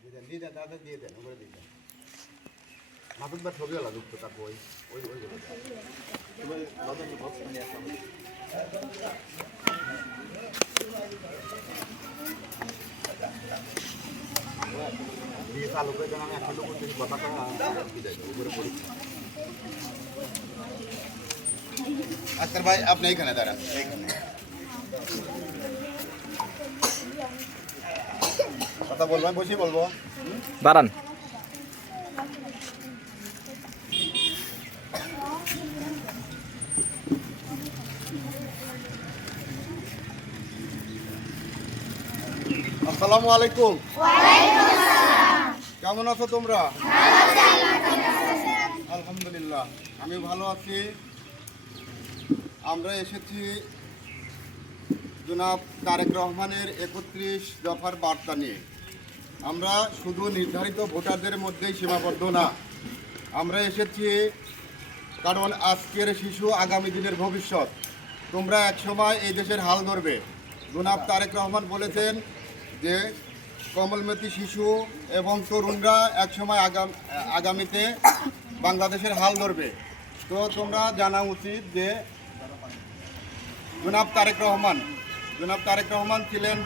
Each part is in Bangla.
দিয়ে দেন দিয়ে দেন তাড়াতাড়ি দিয়ে দেন ওগুলো দিয়ে দেন মাতুক বা ছবি আলাদা দুঃখ তারপর ওই ওই ওইগুলো দিয়ে চালু করে দেন আমি এখন তো করতেছি কথা কয় বিদায় দেবো উপরে পড়ি আচ্ছা ভাই আপনি এইখানে দাঁড়ান। এইখানে কথা বলব আমি বলব। দাঁড়ান। আসসালামু আলাইকুম। কেমন আছো তোমরা? আলহামদুলিল্লাহ। আমি ভালো আছি। আমরা এসেছি জনাব তারেক রহমানের একত্রিশ দফার বার্তা নিয়ে। আমরা শুধু নির্ধারিত ভোটারদের মধ্যেই সীমাবদ্ধ না, আমরা এসেছি কারণ আজকের শিশু আগামী দিনের ভবিষ্যৎ। তোমরা একসময় এই দেশের হাল ধরবে। জনাব তারেক রহমান বলেছেন যে, কমলমতি শিশু এবং তরুণরা একসময় আগাম, আগামীতে বাংলাদেশের হাল ধরবে। তো তোমরা জানা উচিত যে জনাব তারেক রহমান। জনাব তারেক রহমান ছিলেন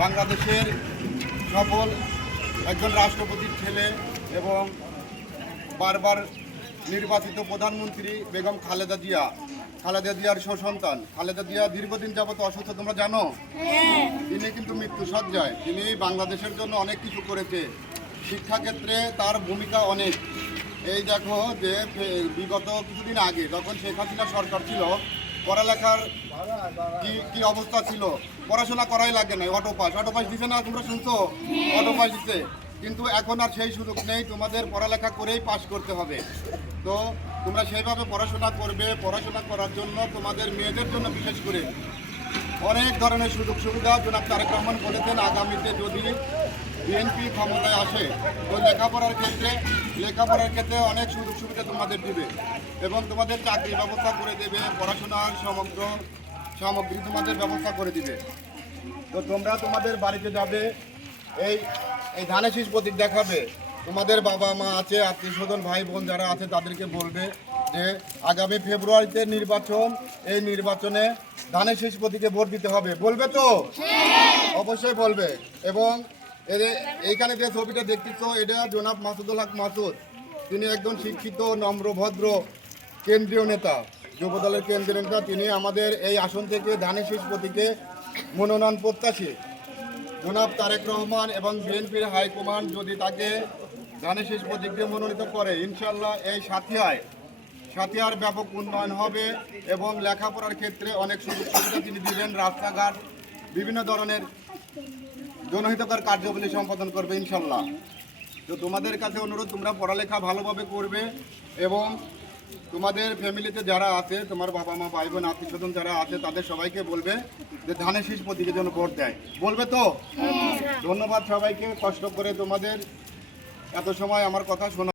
বাংলাদেশের সফল একজন রাষ্ট্রপতির ছেলে এবং বারবার নির্বাচিত প্রধানমন্ত্রী বেগম খালেদা জিয়া। খালেদা জিয়ার সন্তান খালেদা জিয়া দীর্ঘদিন যাবত অসুস্থ তোমরা জানো? তিনি কিন্তু মৃত্যু সজ্জায় তিনি বাংলাদেশের জন্য অনেক কিছু করেছে। শিক্ষাক্ষেত্রে তার ভূমিকা অনেক। এই দেখো যে বিগত কিছুদিন আগে যখন শেখ হাসিনা সরকার ছিল পড়ালেখার কি কি অবস্থা ছিল? পড়াশোনা করাই লাগে না অটো পাস অটো পাস দিছে না তোমরা শুনছো? অটো পাস দিছে। কিন্তু এখন আর সেই সুযোগ নেই, তোমাদের পড়ালেখা করেই পাস করতে হবে। তো তোমরা সেইভাবে পড়াশোনা করবে, পড়াশোনা করার জন্য তোমাদের মেয়েদের জন্য বিশেষ করে অনেক ধরনের সুযোগ সুবিধা জনাব তারেক রহমান বলেছেন, আগামীতে যদি বিএনপি ক্ষমতায় আসে তো লেখাপড়ার ক্ষেত্রে লেখাপড়ার ক্ষেত্রে অনেক সুযোগ সুবিধা তোমাদের দিবে এবং তোমাদের চাকরি ব্যবস্থা করে দেবে পড়াশোনার সমগ্র সামগ্রী তোমাদের ব্যবস্থা করে দিবে। তো তোমরা তোমাদের বাড়িতে যাবে এই এই ধানের শীষ প্রতীক দেখাবে। তোমাদের বাবা মা আছে আত্মীয় স্বজন ভাই বোন যারা আছে তাদেরকে বলবে যে আগামী ফেব্রুয়ারিতে নির্বাচন এই নির্বাচনে ধানের শীষ প্রতীকে ভোট দিতে হবে। বলবে তো? অবশ্যই বলবে। এবং এইখানে যে ছবিটা দেখতেছ, এটা জনাব মাসুদুল হক মাসুদ। তিনি একজন শিক্ষিত, নম্র, ভদ্র, কেন্দ্রীয় নেতা, যুবদলের কেন্দ্রীয় নেতা। তিনি আমাদের এই আসন থেকে ধানের শীষ প্রতীকে মনোনয়ন প্রত্যাশী। জনাব তারেক রহমান এবং বিএনপির হাইকমান্ড যদি তাকে ধানের শীষ প্রতীকে মনোনীত করে ইনশাল্লাহ এই সাথিয়ায়, সাথিয়ার ব্যাপক উন্নয়ন হবে এবং লেখাপড়ার ক্ষেত্রে অনেক সুযোগ সুবিধা তিনি দিবেন। রাস্তাঘাট, বিভিন্ন ধরনের জনহিতকর কার্যাবলী সম্পাদন করবে ইনশাল্লাহ। তো তোমাদের কাছে অনুরোধ তোমরা পড়ালেখা ভালোভাবে করবে এবং তোমাদের ফ্যামিলিতে যারা আছে তোমার বাবা মা ভাই বোন আত্মীয় স্বজন যারা আছে তাদের সবাইকে বলবে যে ধানের শীষ প্রতীকে যেন ভোট দেয়। বলবে তো? ধন্যবাদ সবাইকে কষ্ট করে তোমাদের এত সময় আমার কথা শোনা